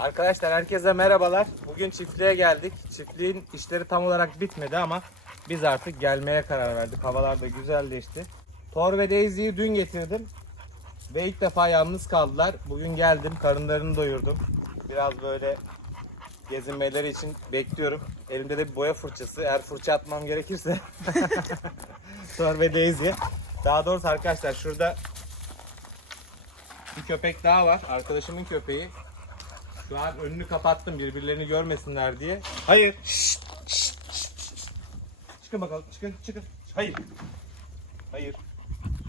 Arkadaşlar herkese merhabalar. Bugün çiftliğe geldik. Çiftliğin işleri tam olarak bitmedi ama biz artık gelmeye karar verdik. Havalar da güzelleşti. Thor ve Daisy'yi dün getirdim. Ve ilk defa yalnız kaldılar. Bugün geldim, karınlarını doyurdum. Biraz böyle gezinmeleri için bekliyorum. Elimde de bir boya fırçası. Eğer fırça atmam gerekirse Thor ve Daisy. Daha doğrusu arkadaşlar şurada bir köpek daha var. Arkadaşımın köpeği. Şu an önünü kapattım birbirlerini görmesinler diye. Hayır. Şşt, şşt, şşt. Çıkın bakalım. Çıkın, çıkın. Hayır. Hayır.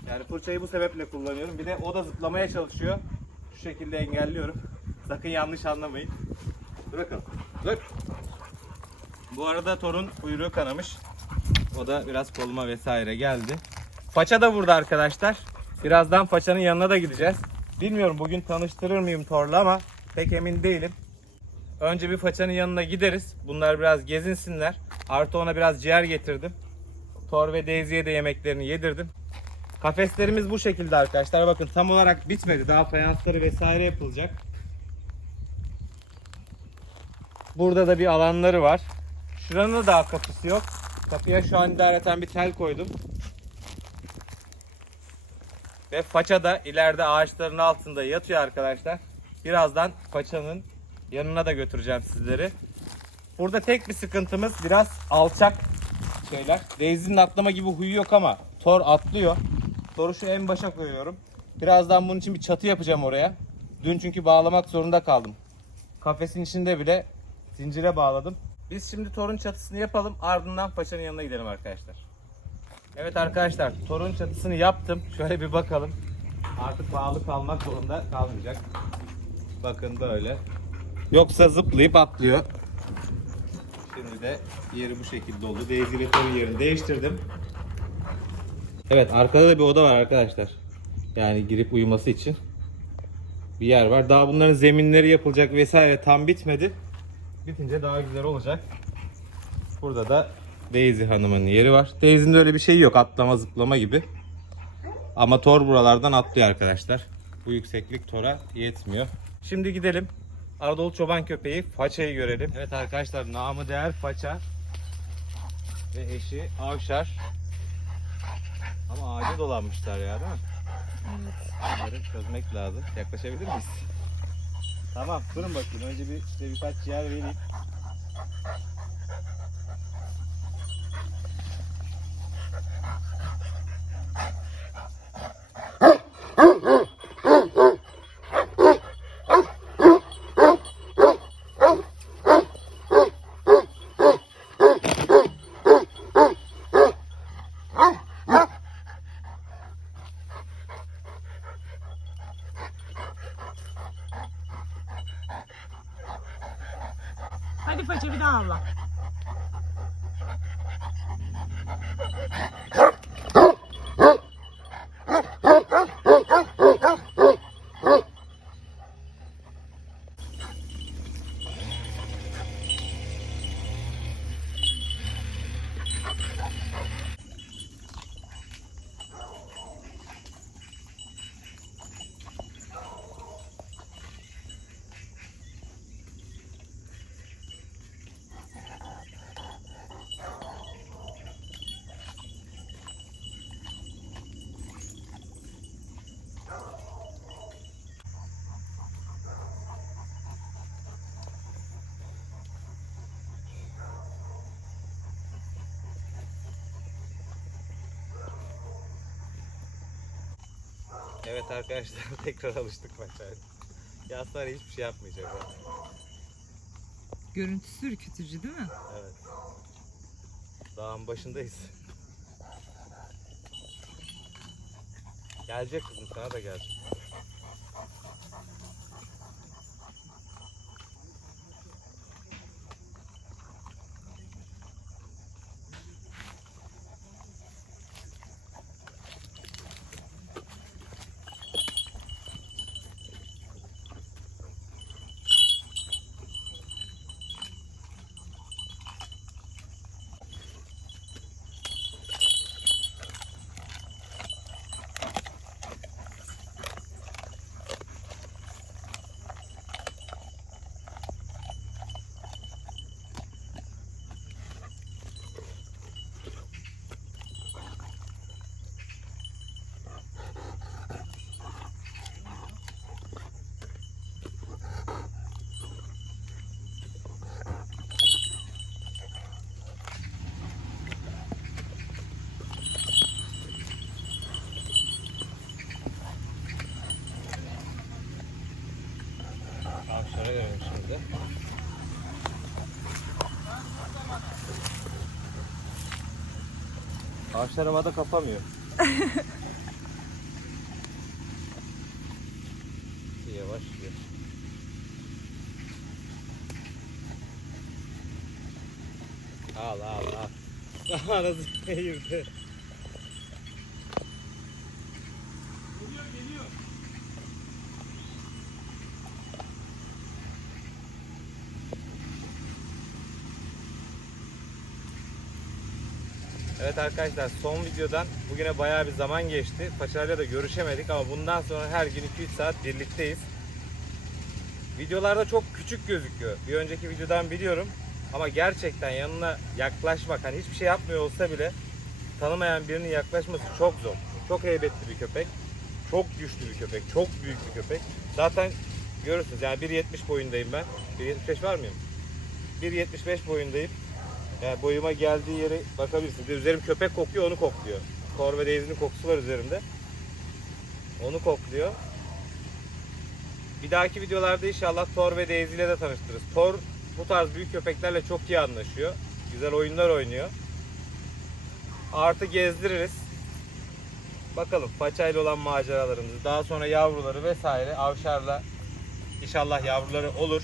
Yani fırçayı bu sebeple kullanıyorum. Bir de o da zıplamaya çalışıyor. Şu şekilde engelliyorum. Sakın yanlış anlamayın. Bakalım. Dur. Bu arada torun kuyruğu kanamış. O da biraz koluma vesaire geldi. Faça da burada arkadaşlar. Birazdan façanın yanına da gideceğiz. Bilmiyorum bugün tanıştırır mıyım Tor'la ama pek emin değilim. Önce bir façanın yanına gideriz. Bunlar biraz gezinsinler. Artı ona biraz ciğer getirdim. Thor ve Daisy'ye de yemeklerini yedirdim. Kafeslerimiz bu şekilde arkadaşlar. Bakın tam olarak bitmedi. Daha fayansları vesaire yapılacak. Burada da bir alanları var. Şuranın da daha kapısı yok. Kapıya şu an idareten bir tel koydum. Ve faça da ileride ağaçların altında yatıyor arkadaşlar. Birazdan façanın yanına da götüreceğim sizleri. Burada tek bir sıkıntımız biraz alçak şeyler. Daisy'nin atlama gibi huyu yok ama Thor atlıyor. Thor'u şu en başa koyuyorum. Birazdan bunun için bir çatı yapacağım oraya. Dün çünkü bağlamak zorunda kaldım. Kafesin içinde bile zincire bağladım. Biz şimdi Thor'un çatısını yapalım. Ardından façanın yanına gidelim arkadaşlar. Evet arkadaşlar torun çatısını yaptım. Şöyle bir bakalım. Artık bağlı kalmak zorunda kalmayacak. Bakın böyle. Yoksa zıplayıp atlıyor. Şimdi de yeri bu şekilde oldu. Torun yerini değiştirdim. Evet arkada da bir oda var arkadaşlar. Yani girip uyuması için bir yer var. Daha bunların zeminleri yapılacak vesaire tam bitmedi. Bitince daha güzel olacak. Burada da Daisy hanımın yeri var. Daisy'nin öyle bir şeyi yok atlama zıplama gibi. Ama Thor buralardan atlıyor arkadaşlar. Bu yükseklik Thor'a yetmiyor. Şimdi gidelim. Anadolu çoban köpeği Faça'yı görelim. Evet arkadaşlar namı değer Faça. Ve eşi Avşar. Ama ağaca dolanmışlar ya değil mi? Bunları çözmek lazım. Yaklaşabilir miyiz? Tamam durun bakayım. Önce bir size birkaç yer vereyim. Hadi paça bir daha avla. Evet arkadaşlar tekrar alıştık Faça'ya. Yaslar hiçbir şey yapmayacak. Görüntüsü ürkütücü değil mi? Evet. Dağın başındayız. Gelecek kızım sana da gelecek. Ağaçlar havada kapamıyor. Yavaş gidiyor. Al al al. Anasını yürüdü. Evet arkadaşlar son videodan bugüne bayağı bir zaman geçti. Paçalarla da görüşemedik ama bundan sonra her gün 2-3 saat birlikteyiz. Videolarda çok küçük gözüküyor. Bir önceki videodan biliyorum. Ama gerçekten yanına yaklaşmak hani hiçbir şey yapmıyor olsa bile tanımayan birinin yaklaşması çok zor. Çok heybetli bir köpek. Çok güçlü bir köpek. Çok büyük bir köpek. Zaten görürsünüz yani 1.70 boyundayım ben. 1.75 var mıyım? 1.75 boyundayım. Yani boyuma geldiği yere bakabilirsiniz. Bir Üzerim köpek kokuyor, onu kokluyor. Kor ve Daisy'nin kokusu var üzerimde. Onu kokluyor. Bir dahaki videolarda inşallah Thor ve Daisy ile de tanıştırırız. Thor bu tarz büyük köpeklerle çok iyi anlaşıyor. Güzel oyunlar oynuyor. Artı gezdiririz. Bakalım paçayla olan maceralarımızı, daha sonra yavruları vesaire avşarla inşallah yavruları olur.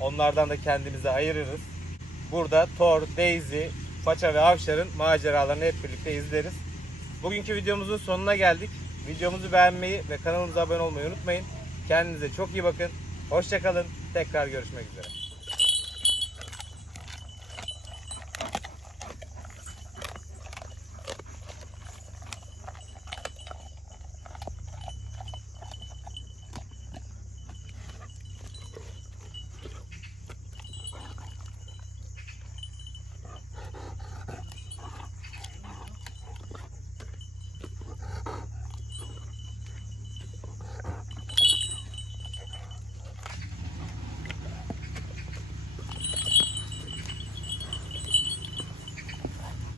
Onlardan da kendimizi ayırırız. Burada Thor, Daisy, Paça ve Avşar'ın maceralarını hep birlikte izleriz. Bugünkü videomuzun sonuna geldik. Videomuzu beğenmeyi ve kanalımıza abone olmayı unutmayın. Kendinize çok iyi bakın. Hoşçakalın. Tekrar görüşmek üzere.